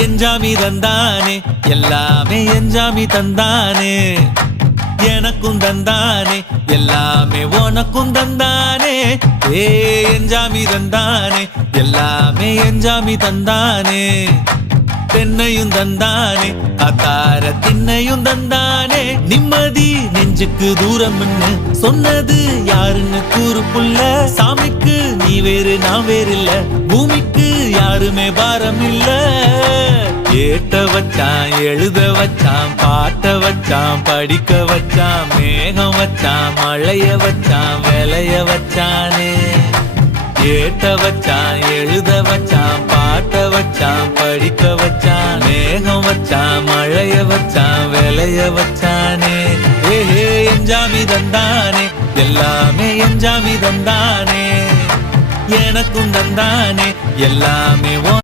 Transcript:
எஞ்சாமி தந்தானே எல்லாமே எஞ்சாமி தந்தானே எனக்கும் தந்தானே எல்லாமே உனக்கும் தந்தானே ஏ எஞ்சாமி தந்தானே எல்லாமே எஞ்சாமி தந்தானே தென்னையும் தந்தானே அத்தார திண்ணையும் தந்தானே நிம்மதி நெஞ்சுக்கு தூரம்னு சொன்னது யாருன்னு கூறு புள்ள சாமிக்கு நீ வேறு நான் வேறு இல்ல பூமிக்கு யாருமே பாரம் இல்ல ஏட்ட வச்சான் எழுத வச்சான் பாட்ட வச்சான் படிக்க வச்சான் மேகம் வச்சான் மழைய வச்சான் விளைய வச்சானே ஏட்ட வச்சான் எழுத வச்சான் பாட்ட வச்சான் படிக்க வச்சான் மேகம் வச்சான் மழைய வச்சான் விளைய வச்சானே ஏஹே எஞ்சாமி தந்தானே எல்லாமே எஞ்சாமி தந்தானே எனக்கும் தந்தானே எல்லாமே